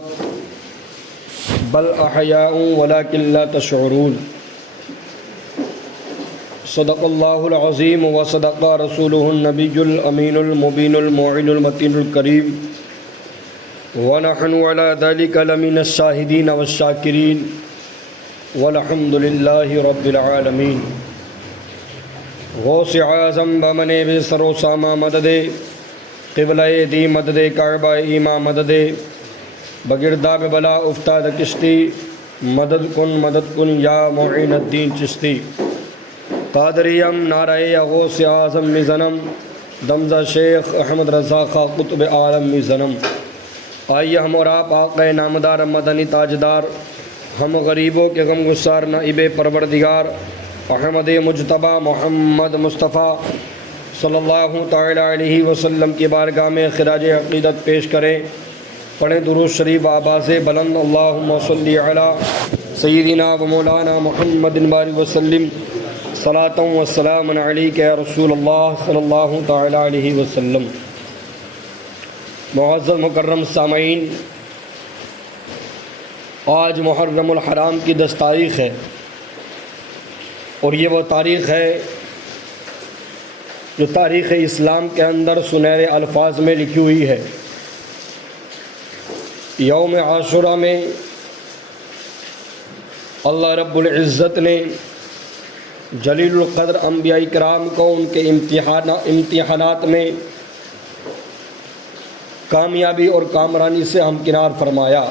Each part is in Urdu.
أموات بل أحياء ولكن لا تشعرون صدق الله العظيم وصدق رسوله النبي الأمين المبين الموعد المتين الكريم ونحن على ذلك لمن الشاهدين والشاكرين والحمد لله رب العالمين غوث اعظم بمن بسر و ساما مدد قبلہ دی مدد کعبہ ایما مدد بگرداب بلا افتاد کشتی مدد کن یا معین الدین چشتی قادریم نعرہ غوث اعظم میزنم دمزہ شیخ احمد رضا خا قطب عالم میزنم آئیے ہم اور آپ آقا نامدار مدنی تاجدار ہم غریبوں کے غم گسار نائب پروردگار احمد مجتبیٰ محمد مصطفیٰ صلی اللہ تعالی علیہ وسلم کی بارگاہ میں خراج عقیدت پیش کریں. پڑھیں درود شریف آواز بلند اللہم صلی علی سیدنا و مولانا محمد بارک وسلم صلاۃ و سلام علیک یا رسول اللہ صلی اللہ تعالی علیہ وسلم. معزز مکرم سامعین، آج محرم الحرام کی 10 تاریخ ہے اور یہ وہ تاریخ ہے جو تاریخ اسلام کے اندر سنہرے الفاظ میں لکھی ہوئی ہے. یوم عاشوراء میں اللہ رب العزت نے جلیل القدر انبیاء کرام کو ان کے امتحانات میں کامیابی اور کامرانی سے ہمکنار فرمایا.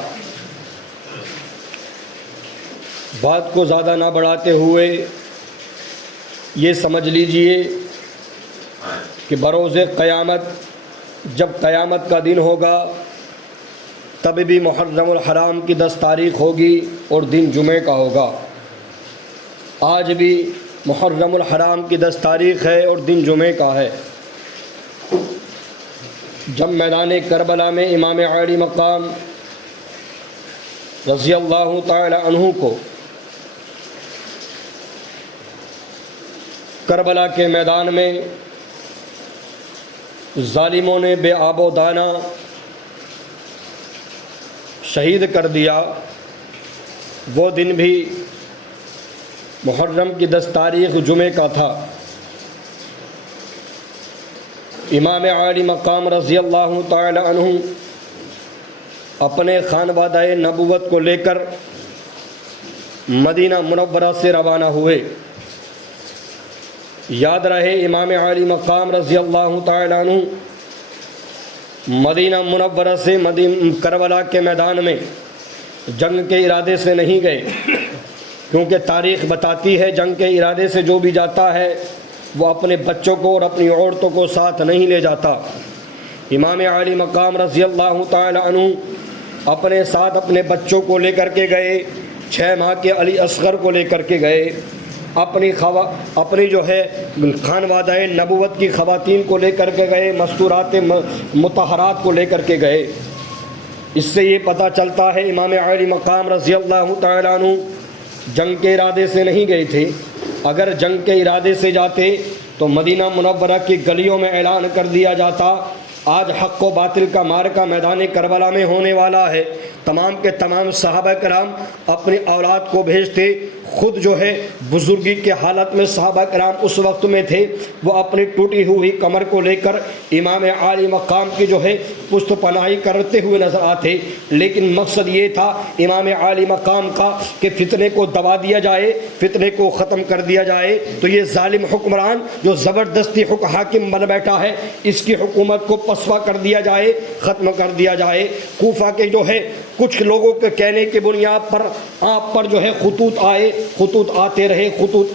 بات کو زیادہ نہ بڑھاتے ہوئے یہ سمجھ لیجئے کہ بروز قیامت جب قیامت کا دن ہوگا تب بھی محرم الحرام کی 10 تاریخ ہوگی اور دن جمعے کا ہوگا. آج بھی محرم الحرام کی 10 تاریخ ہے اور دن جمعے کا ہے. جب میدان کربلا میں امام عالی مقام رضی اللہ تعالی عنہ کو کربلا کے میدان میں ظالموں نے بے آب و دانہ شہید کر دیا، وہ دن بھی محرم کی 10 تاریخ جمعے کا تھا. امام عالی مقام رضی اللہ تعالی عنہ اپنے خانوادہ نبوت کو لے کر مدینہ منورہ سے روانہ ہوئے. یاد رہے امام عالی مقام رضی اللہ تعالی عنہ مدینہ منورہ سے کربلا کے میدان میں جنگ کے ارادے سے نہیں گئے، کیونکہ تاریخ بتاتی ہے جنگ کے ارادے سے جو بھی جاتا ہے وہ اپنے بچوں کو اور اپنی عورتوں کو ساتھ نہیں لے جاتا. امام عالی مقام رضی اللہ تعالی عنہ اپنے ساتھ اپنے بچوں کو لے کر کے گئے، 6 ماہ کے علی اصغر کو لے کر کے گئے، اپنی جو ہے خانوادہ نبوت کی خواتین کو لے کر کے گئے، مستورات مطہرات کو لے کر کے گئے. اس سے یہ پتہ چلتا ہے امام عالی مقام رضی اللہ تعالی عنہ جنگ کے ارادے سے نہیں گئے تھے. اگر جنگ کے ارادے سے جاتے تو مدینہ منورہ کی گلیوں میں اعلان کر دیا جاتا آج حق و باطل کا معرکہ میدان کربلا میں ہونے والا ہے. تمام کے تمام صحابہ کرام اپنی اولاد کو بھیجتے. خود جو ہے بزرگی کے حالت میں صحابہ کرام اس وقت میں تھے، وہ اپنی ٹوٹی ہوئی کمر کو لے کر امام عالی مقام کی جو ہے پشت پناہی کرتے ہوئے نظر آتے. لیکن مقصد یہ تھا امام عالی مقام کا کہ فتنے کو دبا دیا جائے، فتنے کو ختم کر دیا جائے. تو یہ ظالم حکمران جو زبردستی حاکم بن بیٹھا ہے اس کی حکومت کو پسپا کر دیا جائے، ختم کر دیا جائے. کوفہ کے جو ہے کچھ لوگوں کے کہنے کی بنیاد پر آپ پر جو ہے خطوط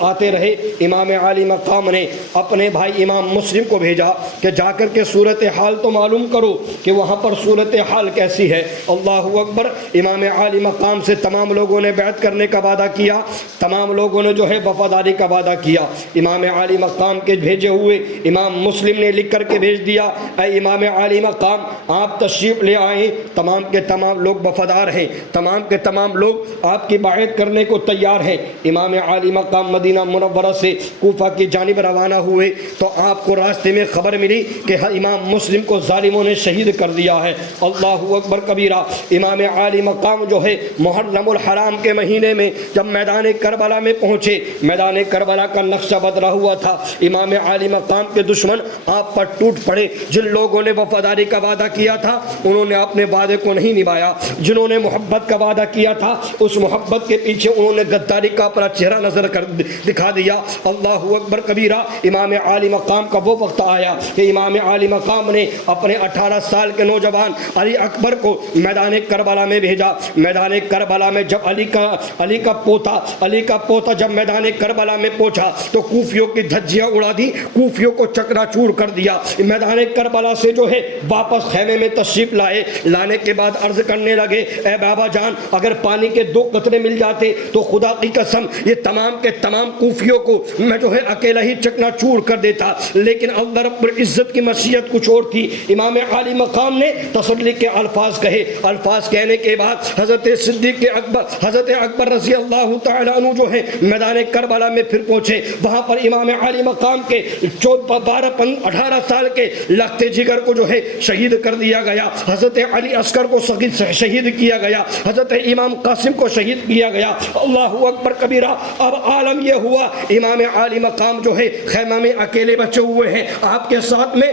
آتے رہے. امام عالی مقام نے اپنے بھائی امام مسلم کو بھیجا کہ جا کر کے صورتحال تو معلوم کرو کہ وہاں پر صورتحال کیسی ہے. اللہ اکبر. امام عالی مقام سے تمام لوگوں نے بیعت کرنے کا وعدہ کیا، تمام لوگوں نے جو ہے وفاداری کا وعدہ کیا. امام عالی مقام کے بھیجے ہوئے امام مسلم نے لکھ کر کے بھیج دیا، اے امام عالی مقام آپ تشریف لے آئیں. تمام کے تمام لوگ وفادار ہیں، تمام کے تمام لوگ آپ کی بیعت کرنے کو تیار ہیں۔ امام عالی مقام مدینہ منورہ سے کوفہ کی جانب روانہ ہوئے تو آپ کو راستے میں خبر ملی کہ امام مسلم کو ظالموں نے شہید کر دیا ہے۔ اللہ اکبر کبیرہ۔ امام عالی مقام جو ہے محرم الحرام کے مہینے میں جب میدان کربلا میں پہنچے، میدان کربلا کا نقشہ بدلا ہوا تھا، امام عالی مقام کے دشمن آپ پر ٹوٹ پڑے۔ جن لوگوں نے وفاداری کا وعدہ کیا تھا انہوں نے اپنے وعدے کو نہیں نبھایا، جنہوں نے محبت کا وعدہ کیا تھا اس محبت کے پیچھے انہوں نے غداری کا اپنا چہرہ نظر کر دکھا دیا۔ اللہ اکبر کبیرہ۔ امام عالی مقام کا وہ وقت آیا کہ امام عالی مقام نے اپنے 18 سال کے نوجوان علی اکبر کو میدان کربلا میں بھیجا۔ میدان کربلا میں جب علی کا پوتا جب میدان کربلا میں پہنچا تو کوفیوں کی دھجیاں اڑا دی، کوفیوں کو چکنا چور کر دیا۔ میدان کربلا سے جو ہے واپس خیمے میں تشریف لانے کے بعد عرض کرنے لگے، اے بابا جان اگر پانی کے 2 قطرے مل جاتے تو خدا کی قسم یہ تمام کے تمام کوفیوں کو میں جو ہے اکیلا ہی چکنا چور کر دیتا، لیکن اللہ رب العزت کی مشیت کچھ اور تھی۔ امام عالی مقام نے تسلی کے الفاظ کہے، الفاظ کہنے کے بعد حضرت اکبر رضی اللہ تعالیٰ عنہ جو ہے میدان کربلا میں پھر پہنچے۔ وہاں پر امام عالی مقام کے 18 سال کے لخت جگر کو جو ہے شہید کر دیا گیا، حضرت علی اصغر کو شہید کیا گیا، حضرت امام قاسم کو شہید کیا گیا۔ اللہ اکبر کبیرہ۔ اب عالم یہ ہوا امام عالی مقام جو ہے خیمہ میں اکیلے بچے ہوئے ہیں، آپ کے ساتھ میں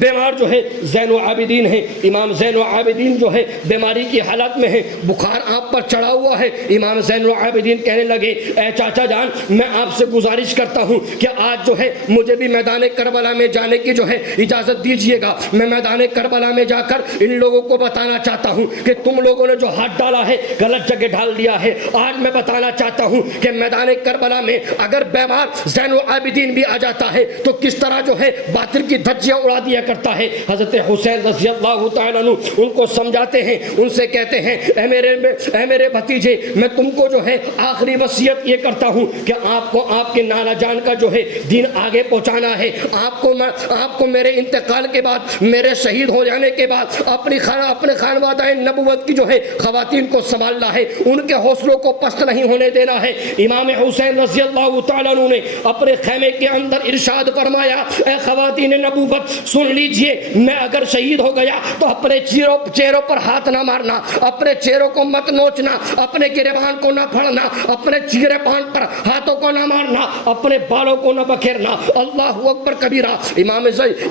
بیمار جو ہے زین العابدین ہیں۔ امام زین العابدین جو ہے بیماری کی حالت میں ہیں، بخار آپ پر چڑھا ہوا ہے۔ امام زین العابدین کہنے لگے، اے چاچا جان میں آپ سے گزارش کرتا ہوں کہ آج جو ہے مجھے بھی میدان کربلا میں جانے کی جو ہے اجازت دیجئے گا۔ میں میدان کربلا میں جا کر ان لوگوں کو بتانا چاہتا ہوں کہ تم لوگوں نے جو ہاتھ ڈالا ہے غلط جگہ ڈال دیا ہے۔ آج میں بتانا چاہتا ہوں کہ میدان کربلا میں اگر بیمار زین العابدین بھی آ جاتا ہے تو کس طرح جو ہے باطل کی دھجیاں اڑا دیا کرتا ہے۔ حضرت حسین رضی اللہ تعالیٰ عنہ ان کو سمجھاتے ہیں، ان سے کہتے ہیں، اے میرے بھتیجے میں تم کو جو ہے آخری وصیت یہ کرتا ہوں کہ آپ کو آپ کے نانا جان کا جو ہے دین آگے پہنچانا ہے۔ آپ کو میرے انتقال کے بعد، میرے شہید ہو جانے کے بعد اپنے خانوادہ نبوت کی جو ہے خواتین کو سنبھالنا ہے، ان کے حوصلوں کو پست نہیں ہونے دینا ہے۔ امام حسین رضی اللہ تعالیٰ عنہ نے اپنے خیمے کے اندر ارشاد فرمایا، اے خواتین نبوت سن لیجئے، میں اگر شہید ہو گیا تو اپنے چہروں پر ہاتھ نہ مارنا، اپنے چہروں کو مت نوچنا، اپنے گریبان کو نہ پھڑنا، اپنے چہرے پان پر ہاتھوں کو نہ مارنا، اپنے بالوں کو نہ بکھیرنا۔ اللہ اکبر کبیرہ۔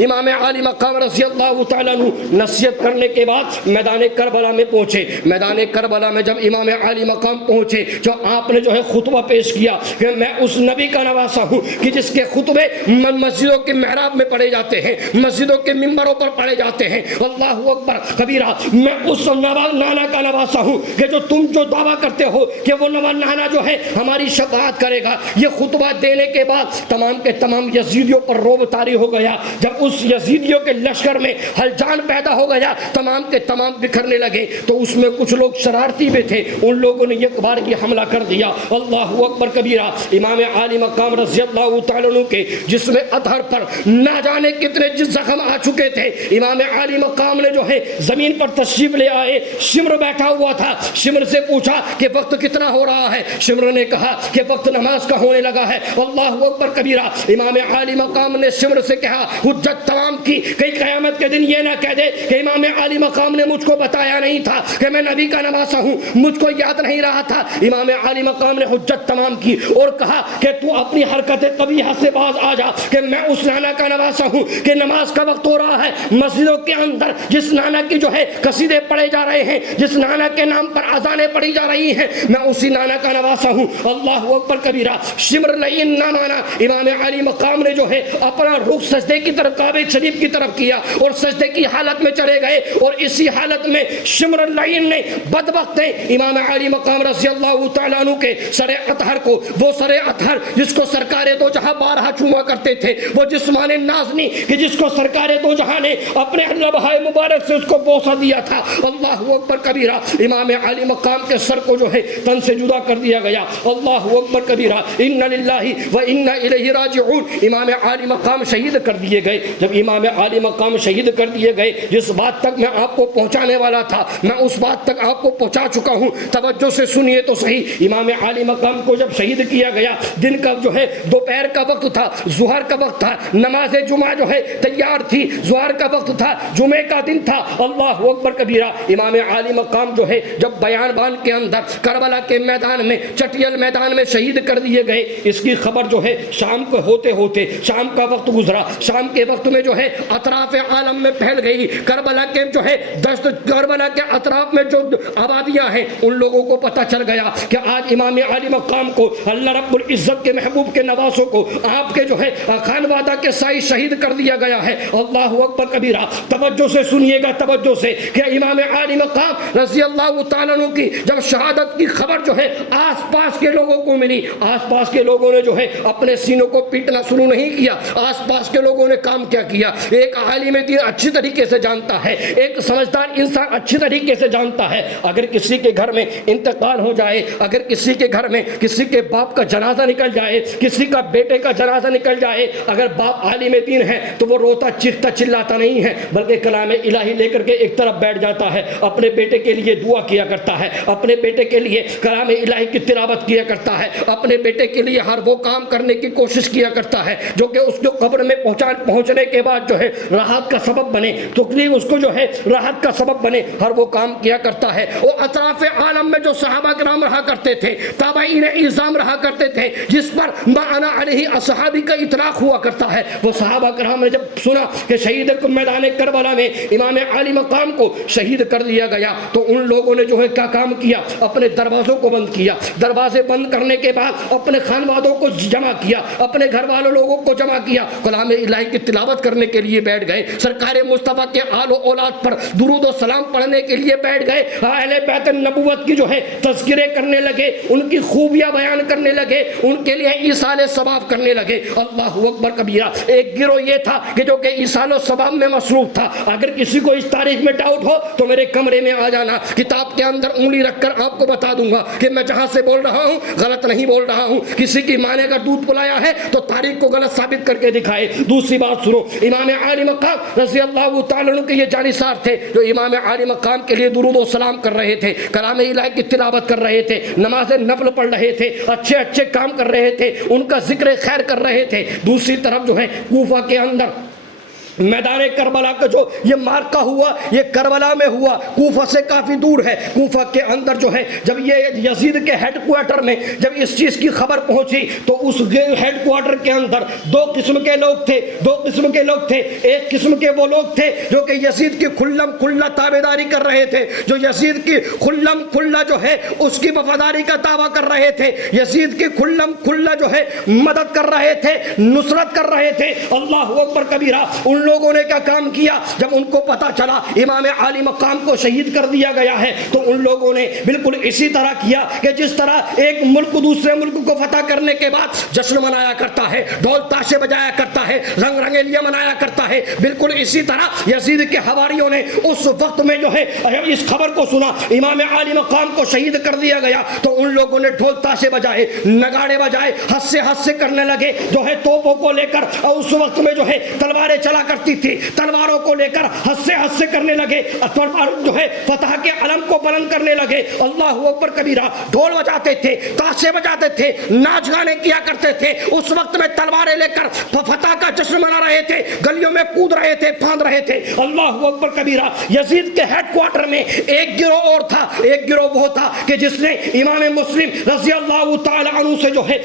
امام عالی مقام رضی اللہ تعالیٰ عنہ نصیحت کرنے کے بعد میدان کربلا میں پہنچے۔ میدان کربلا میں جب امام عالی مقام پہنچے جو آپ نے جو ہے خطبہ پیش کیا کہ میں اس نبی کا نواسا ہوں کہ جس کے خطبے مسجدوں کے محراب میں پڑھے جاتے ہیں، مسجدوں کے ممبروں پر پڑھے جاتے ہیں۔ اللہ اکبر کبیرہ۔ میں اس نانا کا نواسا ہوں کہ جو تم جو دعویٰ کرتے ہو کہ وہ نانا جو ہے ہماری شفاعت کرے گا۔ یہ خطبہ دینے کے بعد تمام کے تمام یزیدیوں پر رعب طاری ہو گیا۔ جب اس یزیدیوں کے لشکر میں ہلچال پیدا ہو گیا، تمام کے تمام بکھرنے لگے، تو اس میں کچھ لوگ شرارتی بھی تھے، ان لوگوں نے ایک بار کی حملہ کر دیا۔ اللہ اکبر کبیرہ۔ امام عالی مقام رضی اللہ تعالیٰ عنہ کے جسم اطہر پر نہ جانے کتنے زخم آ چکے تھے۔ امام عالی مقام نے جو ہے زمین پر تشریف لے آئے، شمر بیٹھا ہوا تھا، شمر سے پوچھا کہ وقت کتنا ہو رہا ہے؟ شمر نے کہا کہ وقت نماز کا ہونے لگا ہے۔ اللہ اکبر کبیرہ۔ امام عالی مقام نے شمر سے کہا حجت تمام کی، کئی قیامت کے دن یہ نہ کہہ دے کہ امام عالی مقام نے مجھ کو بتایا نہیں تھا کہ میں نبی کا نواسا ہوں، مجھ کو یاد نہیں رہا تھا۔ امام عالی مقام نے حجت تمام کی اور کہا کہ تو اپنی حرکت قبیحہ سے باز آ جا کہ میں اس نانا کا نواسا ہوں کہ نماز کا وقت ہو رہا ہے، مسجدوں کے اندر جس نانا کی جو ہے قصیدے پڑھے جا رہے ہیں، جس نانا کے نام پر اذانیں پڑھی جا رہی ہیں، میں اسی نانا کا نواسا ہوں۔ اللہ اکبر کبیرہ۔ شمر لعین نہ مانا۔ امام عالی مقام نے جو ہے اپنا رخ سجدے کی طرف، کعبہ شریف کی طرف کیا اور سجدے کی حالت میں چلے گئے، اور اسی حالت میں شمر لعین نے بدبخت نے امام عالی مقام رضی اللہ تعالیٰ عنہ کے سر اطہر کو، وہ سر اطہر جس کو سرکار دو جہاں بارہا چوما کرتے تھے، وہ جسمان نازنی کہ جس کو سرکار دو جہاں نے اپنے لبہائے مبارک سے اس کو بوسہ دیا تھا۔ اللہ اکبر کبیرہ، امام عالی مقام کے سر کو جو ہے تن سے جدا کر دیا گیا۔ اللہ اکبر کبیرہ، ان للہ و انا الیہ راجعون، امام عالی مقام شہید کر دیے گئے۔ جب امام عالی مقام شہید کر دیے گئے، جس بات تک میں آپ کو پہنچانے والا تھا میں اس بات تک آپ کو پہنچا چکا ہوں، توجہ سے سنیے تو صحیح۔ امام عالی مقام کو جب شہید کیا گیا، دن کا جو ہے دوپہر کا وقت تھا، ظہر کا وقت تھا، نماز جمعہ جو ہے تیار تھی، ظہر کا وقت تھا، جمعے کا دن تھا۔ اللہ اکبر کبیرہ، امام عالی مقام جو ہے جب بیان بان کے اندر کربلا کے میدان میں، چٹیل میدان میں شہید کر دیے گئے، اس کی خبر جو ہے شام کو ہوتے ہوتے شام کا وقت گزرا، شام کے وقت میں جو ہے اطراف عالم میں پھیل گئی۔ کربلا کے جو ہے دست، کربلا کے اطراف میں جو آبادیاں ہیں ان لوگوں کو پتہ چل گیا کہ آج امام عالی مقام کو اللہ رب العزت کے محبوب کے نواسوں کو آپ کے جو ہے خانوادہ کے سائے شہید کر دیا گیا ہے۔ اللہ اکبر کبیرہ، توجہ سے سنیے گا، توجہ سے، کہ امام عالی مقام رضی اللہ تعالیٰ عنہ کی جب شہادت کی خبر جو ہے آس پاس کے لوگوں کو ملی، آس پاس کے لوگوں نے جو ہے اپنے سینوں کو پیٹنا شروع نہیں کیا، آس پاس کے لوگوں نے کام کیا کیا۔ ایک عالم دین اچھی طریقے سے جانتا ہے، ایک سمجھدار انسان اچھی طریقے سے جانتا ہے، اگر کسی کے گھر میں انتقال ہو جائے، اگر کسی کے گھر میں کسی کے باپ کا جنازہ نکل جائے، کسی کا بیٹے کا جنازہ نکل جائے، اگر باپ عالم دین ہے تو وہ روتا چیختا چلاتا نہیں ہے، بلکہ کلام الہی لے کر کے ایک طرف بیٹھ جاتا ہے، اپنے بیٹے کے لیے دعا کیا کرتا ہے، اپنے بیٹے کے لیے کلام الہی کی تلاوت کیا کرتا ہے، اپنے بیٹے کے لیے ہر وہ کام کرنے کی کوشش کیا کرتا ہے جو کہ اس کو قبر میں پہنچنے کے بعد جو ہے راحت کا سبب بنے، تکلیف اس کو جو ہے راحت کا سبب بنے، ہر وہ کام کیا کرتا ہے۔ وہ اطراف عالم میں جو صحابہ کرام رہا کرتے تھے، تابعین اعظام رہا کرتے تھے، جس پر ما انا علیہ اصحابی کا اطلاق ہوا کرتا ہے، وہ صحابہ کرام نے جب سنا کہ شہید میدان کربلا میں امام عالی مقام کو شہید کر دیا گیا تو ان لوگوں نے جو ہے کیا کام کیا، اپنے دروازوں کو بند کیا، دروازے بند کرنے کے بعد اپنے خانوادوں کو جمع کیا، اپنے گھر والوں لوگوں کو جمع کیا، کلام الہی کی تلاوت کرنے کے لیے بیٹھ گئے، سرکار مصطفیٰ کے آل و اولاد پر درود و سلام پڑھنے کے لیے بیٹھ گئے، اہل بیت النبوت کی جو ہے تذکرے کرنے لگے، ان کی خوبیاں بیان کرنے لگے، ان کے لیے ایصال ثواب کرنے لگے۔ اللہ اکبر کبیرہ، ایک گروہ یہ تھا کہ جو کہ ایصال ثواب میں مصروف تھا۔ اگر کسی کو اس تاریخ میں ڈاؤٹ ہو تو میرے کمرے میں آ جانا، کتاب کے اندر انگلی رکھ کر آپ کو بتا دوں گا کہ میں جہاں سے بول رہا ہوں غلط نہیں بول رہا ہوں۔ کسی کی ماں نے اگر دودھ پلایا ہے تو تاریخ کو غلط ثابت کر کے دکھائے۔ دوسری بات سنو، امام عالی مقام رضی اللہ تعالیٰ عنہ کے یہ جانثار تھے جو امام عالی مقام کے لیے درود و سلام کر رہے تھے، کلام الہی کی تلاوت کر رہے تھے، نماز نفل پڑھ رہے تھے، اچھے اچھے کام کر رہے تھے، ان کا ذکر خیر کر رہے تھے۔ دوسری طرف جو ہے کوفہ کے اندر میدان کربلا کا جو یہ مارکہ ہوا، یہ کربلا میں ہوا، کوفہ سے کافی دور ہے۔ کوفہ کے اندر جو ہے جب یہ یزید کے ہیڈ کوارٹر میں جب اس چیز کی خبر پہنچی تو اس ہیڈ کوارٹر کے اندر دو قسم کے لوگ تھے، دو قسم کے لوگ تھے۔ ایک قسم کے وہ لوگ تھے جو کہ یزید کی کھلم کھلا تابعداری کر رہے تھے، جو یزید کی کھلم کھلا جو ہے اس کی وفاداری کا دعویٰ کر رہے تھے، یزید کی کھلم کھلا جو ہے مدد کر رہے تھے، نصرت کر رہے تھے۔ اللہ اکبر کبیرہ، ان لوگوں نے کیا کام کیا، جب ان کو پتا چلا امام عالی مقام کو شہید کر دیا گیا ہے تو ان لوگوں نے بالکل اسی طرح کیا کہ جس طرح ایک ملک دوسرے ملک کو فتح کرنے کے بعد جشن منایا کرتا ہے، ڈھول تاشے بجایا کرتا ہے، رنگ رنگیلیاں منایا کرتا ہے، بالکل اسی طرح یزید کے حواریوں نے اس وقت میں جو ہے اس خبر کو سنا امام عالی مقام کو شہید کر دیا گیا تو ان لوگوں نے ڈھول تاشے بجائے، نگاڑے بجائے، ہنسے کرنے لگے، جو ہے توپوں کو لے کر، اور اس وقت میں جو ہے تلواریں چلا کرتی تھی، تلواروں کو لے کر ہنسے کرنے لگے، جو ہے فتح کے علم کو بلند کرنے لگے۔ اللہ اکبر کبیرہ، ڈھول بجاتے تھے، تاشے بجاتے تھے، ناچ گانے کیا کرتے تھے، اس وقت میں تلواریں لے کر فتح کا جشن منا رہے تھے، گلیوں میں کود رہے تھے، پھاند رہے تھے۔ اللہ اکبر کبیرہ، یزید کے ہیڈ کوارٹر میں ایک گروہ اور تھا، ایک گروہ وہ تھا کہ جس نے امام مسلم رضی اللہ تعالی عنہ سے جو ہے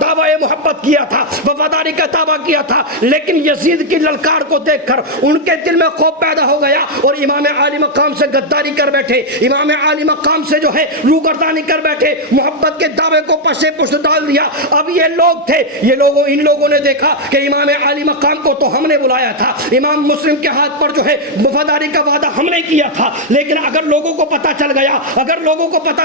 دعوی محبت کیا تھا، وفاداری کا دعویٰ کیا تھا، لیکن یزید کی للکار کو دیکھ کر ان کے دل میں خوف پیدا ہو گیا اور امام عالی مقام سے غداری کر بیٹھے، امام عالی مقام سے جو ہے روگردانی کر بیٹھے، محبت کے دعوے کو پشے پشت ڈال دیا۔ اب یہ لوگ تھے، ان لوگوں نے دیکھا کہ امام عالی مقام کو تو ہم نے بلایا تھا، امام مسلم کے ہاتھ پر جو ہے وفاداری کا وعدہ ہم نے کیا تھا، لیکن اگر لوگوں کو پتا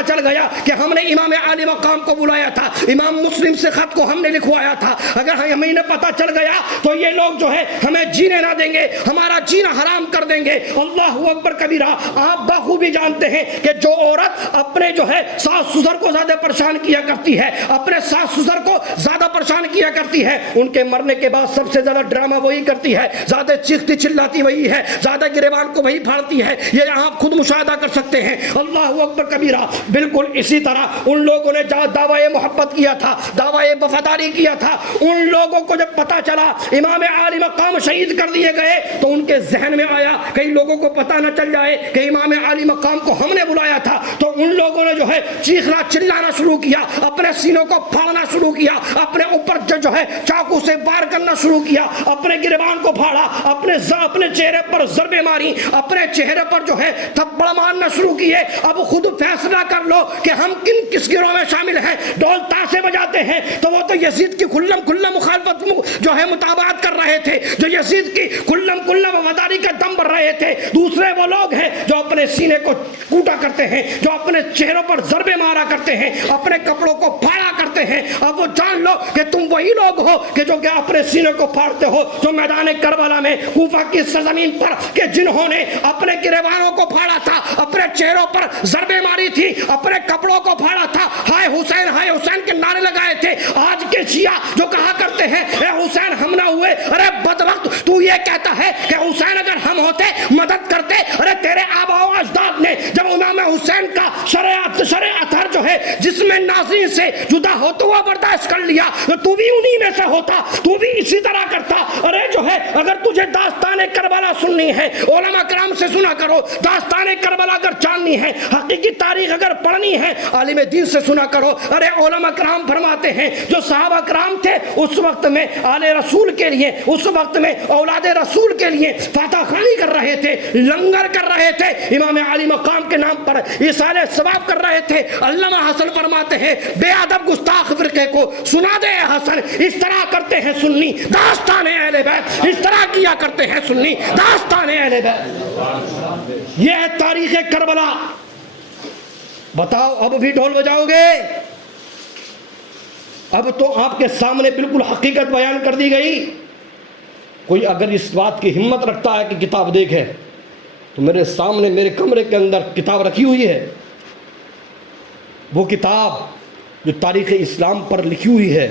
چل گیا کہ ہم نے امام عالی مقام کو بلایا تھا، امام مسلم سے خط کو ہم نے لکھوایا تھا، اگر ہمیں پتا چل گیا تو یہ لوگ جو ہے ہمیں جینے جینے نہ دیں گے، ہمارا جینا حرام کر دیں گے۔ اللہ اکبر کبیرہ۔ آپ بخوبی جانتے ہیں کہ جو عورت اپنے جو ہے ساس سسر کو زیادہ پریشان کیا کرتی ہے، اپنے ساس سسر کو زیادہ پریشان کیا کرتی ہے، ان کے مرنے کے بعد سب سے زیادہ ڈرامہ وہی کرتی ہے، زیادہ چیختی چلاتی وہی ہے، زیادہ گریبان کو وہی پھاڑتی ہے۔ یہ آپ خود مشاہدہ کر سکتے ہیں۔ اللہ اکبر کبیرہ۔ بالکل اسی طرح ان لوگوں نے جہاں دعوی محبت کیا تھا، دعوی وفاداری کیا تھا، ان لوگوں کو جب پتا چلا امام عالی مقام شہید کر دیے گئے تو ان کے ذہن میں آیا کئی لوگوں کو پتہ نہ چل جائے کہ امام عالی مقام کو ہم نے بلایا تھا، تو ان لوگوں نے جو ہے چیخنا چلانا شروع کیا، اپنے سینوں کو پھاڑنا شروع کیا، اپنے اوپر جو ہے چاقو سے وار کرنا شروع کیا، اپنے گریبان کو پھاڑا، اپنے چہرے پر ضربیں ماری، اپنے چہرے پر جو ہے تھپڑ مارنا شروع کیے۔ اب خود فیصلہ کر لو کہ ہم کس گروہ میں شامل ہیں۔ ڈول تاشے بجاتے ہیں تو وہ تو یزید کی کھلم مخالفت جو ہے مطابقت کر رہے تھے، جو یزید کی کھلم وفاداری کا دم بھر رہے تھے۔ دوسرے وہ لوگ ہیں جو اپنے سینے کو کوٹا کرتے ہیں، جو اپنے چہروں پر ضربیں مارا کرتے ہیں، اپنے کپڑوں کو پھاڑا کرتے ہیں۔ اب وہ جان لو کہ تم وہی لوگ ہو کہ جو کہ اپنے سینے کو پھاڑتے ہو، جو میدان کربلا میں کوفہ کی سرزمین پر کہ جنہوں نے اپنے گریبانوں کو پھاڑا تھا، اپنے چہروں پر ضربیں ماری تھی، اپنے کپڑوں کو پھاڑا تھا، ہائے حسین کے نعرے لگائے تھے۔ آج کے شیعہ جو کہا کرتے ہیں اے حسین ہم نہ ہوئے، ارے بدبخت تو یہ کہتا ہے کہ حسین اگر ہم ہوتے مدد کرتے، ارے تیرے آبا و اجداد نے جب امام حسین کا شرع اطہر جو ہے جسم ناظرین سے جدا ہوتا ہوا برداشت کر لیا تو تو بھی انہی میں سے ہوتا، تو بھی اسی طرح کرتا۔ ارے جو ہے اگر تجھے داستان کربلا سننی ہے علماء کرام سے سنا کرو، داستان کربلا اگر جاننی ہے، حقیقی تاریخ اگر پڑھنی ہے عالم دین سے سنا کرو۔ ارے علماء کرام فرماتے ہیں جو صحابہ کرام تھے اس وقت میں آل رسول کے لیے، اس وقت میں اولاد رسول کے لیے فاتح خانی کر رہے تھے، لنگر کر رہے تھے، امام عالی مقام کے نام پر ایصال ثواب کر رہے تھے۔ علامہ حسن فرماتے ہیں بے ادب گستاخ فرقے کو سنا دے حسن، اس طرح کرتے ہیں سنی داستان اہل بیت، اس طرح کیا کرتے ہیں سنی داستان اہل بیت۔ یہ ہے تاریخ کربلا۔ بتاؤ اب بھی ڈھول بجاؤ گے؟ اب تو آپ کے سامنے بالکل حقیقت بیان کر دی گئی۔ کوئی اگر اس بات کی ہمت رکھتا ہے کہ کتاب دیکھے تو میرے سامنے میرے کمرے کے اندر کتاب رکھی ہوئی ہے، وہ کتاب جو تاریخ اسلام پر لکھی ہوئی ہے،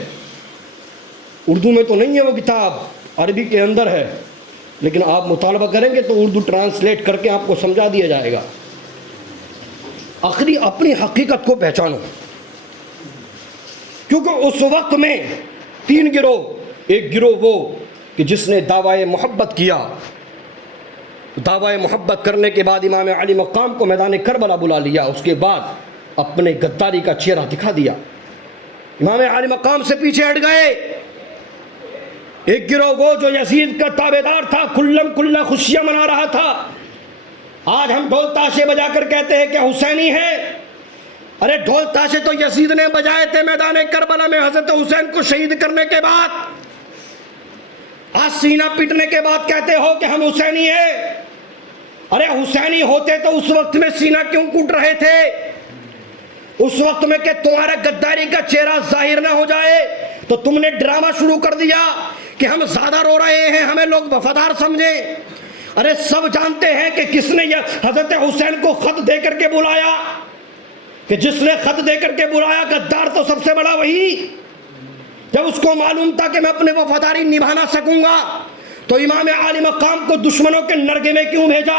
اردو میں تو نہیں ہے وہ کتاب، عربی کے اندر ہے، لیکن آپ مطالبہ کریں گے تو اردو ٹرانسلیٹ کر کے آپ کو سمجھا دیا جائے گا۔ آخری اپنی حقیقت کو پہچانو، کیونکہ اس وقت میں تین گروہ، ایک گروہ وہ کہ جس نے دعوی محبت کیا، دعوی محبت کرنے کے بعد امام علی مقام کو میدان کربلا بلا لیا، اس کے بعد اپنے غداری کا چہرہ دکھا دیا، امام علی مقام سے پیچھے ہٹ گئے۔ ایک گروہ وہ جو یزید کا تابعدار تھا، کھلا خوشیاں منا رہا تھا، آج ہم ڈھول تاشے بجا کر کہتے ہیں کہ حسینی ہے۔ ارے ڈھول تاشے تو یزید نے بجائے تھے میدان کربلا میں حضرت حسین کو شہید کرنے کے بعد، آج سینہ پیٹنے کے بعد کہتے ہو کہ ہم حسینی ہیں۔ ارے حسینی ہوتے تو اس وقت میں سینہ کیوں کوٹ رہے تھے؟ اس وقت میں کہ تمہارا غداری کا چہرہ ظاہر نہ ہو جائے تو تم نے ڈرامہ شروع کر دیا کہ ہم زیادہ رو رہے ہیں، ہمیں لوگ وفادار سمجھیں۔ ارے سب جانتے ہیں کہ کس نے یہ حضرت حسین کو خط دے کر کے بلایا، کہ جس نے خط دے کر کے بلایا غدار تو سب سے بڑا وہی۔ جب اس کو معلوم تھا کہ میں اپنے وفاداری نبھا نہ سکوں گا تو امام عالی مقام کو دشمنوں کے نرگے میں کیوں بھیجا؟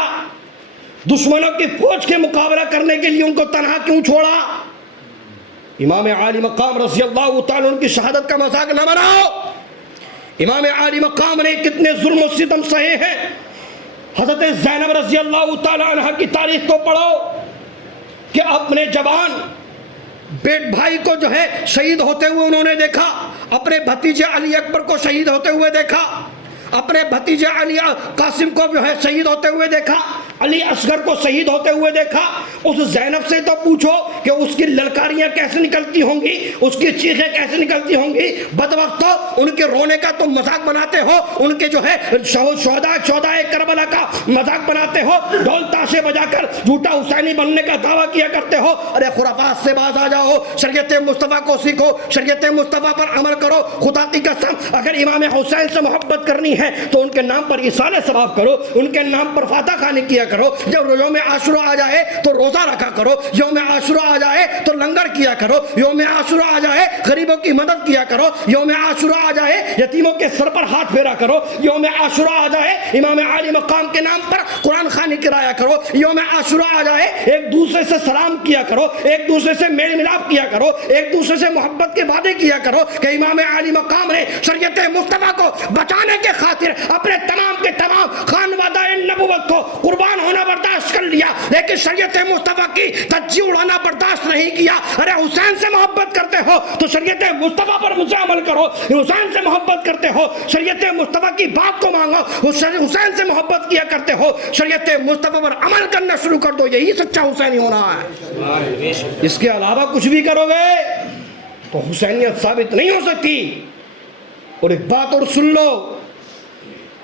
دشمنوں کی فوج کے مقابلہ کرنے کے لیے ان کو تنہا کیوں چھوڑا؟ امام عالی مقام رضی اللہ تعالیٰ ان کی شہادت کا مذاق نہ بناؤ۔ امام عالی مقام نے کتنے ظلم و ستم سہے ہیں۔ حضرت زینب رضی اللہ تعالیٰ عنہ کی تاریخ کو پڑھو کہ اپنے جوان بیٹ بھائی کو جو ہے شہید ہوتے ہوئے انہوں نے دیکھا، اپنے بھتیجے علی اکبر کو شہید ہوتے ہوئے دیکھا، اپنے بھتیجے علی قاسم کو جو ہے شہید ہوتے ہوئے دیکھا، علی اصغر کو شہید ہوتے ہوئے دیکھا، اس زینب سے تو پوچھو کہ اس کی للکاریاں کیسے نکلتی ہوں گی، اس کی چیخیں کیسے نکلتی ہوں گی۔ بدبختو، ان کے رونے کا تم مذاق بناتے ہو، ان کے جو ہے شہدائے کربلا کا مذاق بناتے ہو، ڈھول تاشے بجا کر جھوٹا حسینی بننے کا دعویٰ کیا کرتے ہو۔ ارے خرافات سے باز آ جاؤ، شریعت مصطفیٰ کو سیکھو، شریعت مصطفیٰ پر عمل کرو۔ خدا کی قسم، اگر امام حسین سے محبت کرنی ہے تو ان کے نام پر ایصال ثواب کرو، ان کے نام پر فاتح خوانی کیا کرو۔ جب یوم عاشورہ آ جائے تو روزہ رکھا کرو، یوم عاشورہ آ جائے تو لنگر کیا کرو، یوم عاشورہ آ جائے غریبوں کی مدد کیا کرو، یوم عاشورہ آ جائے یتیموں کے سر پر ہاتھ پھیرا کرو، یوم عاشورہ آ جائے امام عالی مقام کے نام پر قرآن خوانی کرایا کرو، یوم عاشورہ آ جائے ایک دوسرے سے سلام کیا کرو، ایک دوسرے سے میل ملاپ کیا کرو، ایک دوسرے سے محبت کے وعدے کیا کرو کہ امام عالی مقام نے شریعت مصطفیٰ کو بچانے کے خاطر اپنے تمام کے تمام خانوادہ نبوت کو قربان ہونا برداشت کر لیا، لیکن شریعت مصطفیٰ کی دھجی اڑانا برداشت نہیں کیا۔ ارے حسین سے محبت کرتے ہو تو شریعت مصطفیٰ پر مجھ سے عمل کرو، حسین سے محبت کرتے ہو شریعت مصطفیٰ کی بات کو مانگو، حسین سے محبت کیا کرتے ہو شریعت مصطفیٰ پر عمل کرنا شروع کر دو، یہی سچا حسینی ہونا ہے۔ اس کے علاوہ کچھ بھی کرو گے تو حسینیت ثابت نہیں ہو سکتی۔ اور ایک بات اور سن لو،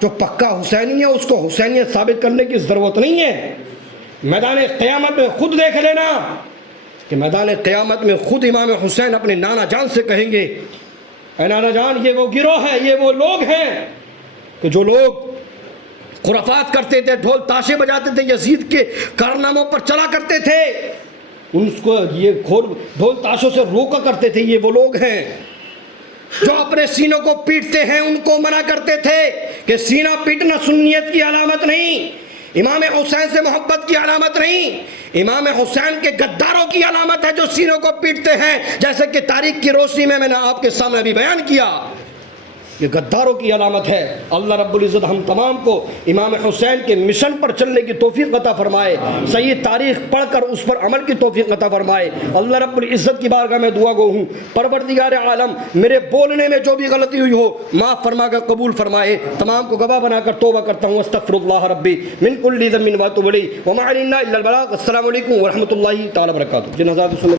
جو پکا حسینی ہے اس کو حسینیت ثابت کرنے کی ضرورت نہیں ہے۔ میدان قیامت میں خود دیکھ لینا کہ میدان قیامت میں خود امام حسین اپنے نانا جان سے کہیں گے، اے نانا جان، یہ وہ گروہ ہے، یہ وہ لوگ ہیں کہ جو لوگ خرافات کرتے تھے، ڈھول تاشے بجاتے تھے، یزید کے کارناموں پر چلا کرتے تھے، ان کو یہ ڈھول تاشوں سے روکا کرتے تھے، یہ وہ لوگ ہیں جو اپنے سینوں کو پیٹتے ہیں، ان کو منع کرتے تھے کہ سینہ پیٹنا سنیت کی علامت نہیں، امام حسین سے محبت کی علامت نہیں، امام حسین کے غداروں کی علامت ہے جو سینوں کو پیٹتے ہیں، جیسے کہ تاریخ کی روشنی میں نے آپ کے سامنے ابھی بیان کیا، یہ غداروں کی علامت ہے۔ اللہ رب العزت ہم تمام کو امام حسین کے مشن پر چلنے کی توفیق عطا فرمائے، صحیح تاریخ پڑھ کر اس پر عمل کی توفیق عطا فرمائے۔ اللہ رب العزت کی بارگاہ میں دعا گو ہوں، پروردگار عالم میرے بولنے میں جو بھی غلطی ہوئی ہو معاف فرما کر قبول فرمائے، تمام کو گواہ بنا کر توبہ کرتا ہوں، استغفر اللہ ربی من کل ذنب واتوب الیہ وما علینا الا البلاغ۔ السلام علیکم ورحمۃ اللہ تعالی وبرکاتہ۔